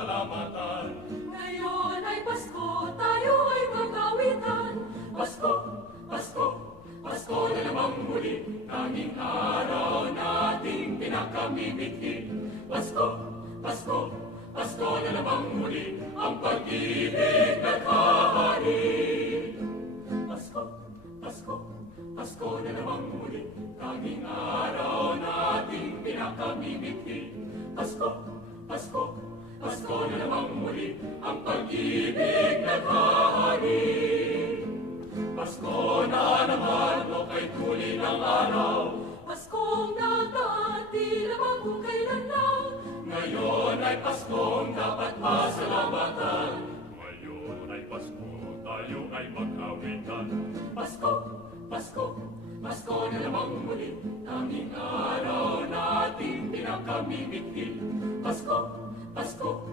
salamatan. Ngayon ay Pasko, tayo ay magawitan. Pasko, Pasko, Pasko na namang muli, tanging araw nating pinakamimithi. Pasko, Pasko, na namang ang pag-ibig naghahari. Pasko, Pasko, Pasko na namang muli, tanging araw nating pinakamimithi. Pasko, Pasko, Pasko Pasko na namang muli ang pag-ibig naghahari. Pasko na naman o kay tuli ng araw. Paskong nataan, di lamang kung kailan lang. Ngayon ay Paskong dapat pasalamatan. Ngayon ay Pasko, tayo ay mag-awitan. Pasko, Pasko, Pasko na namang muli. Tanging araw natin pinakamimikil. Pasko, Pasko. Pasko.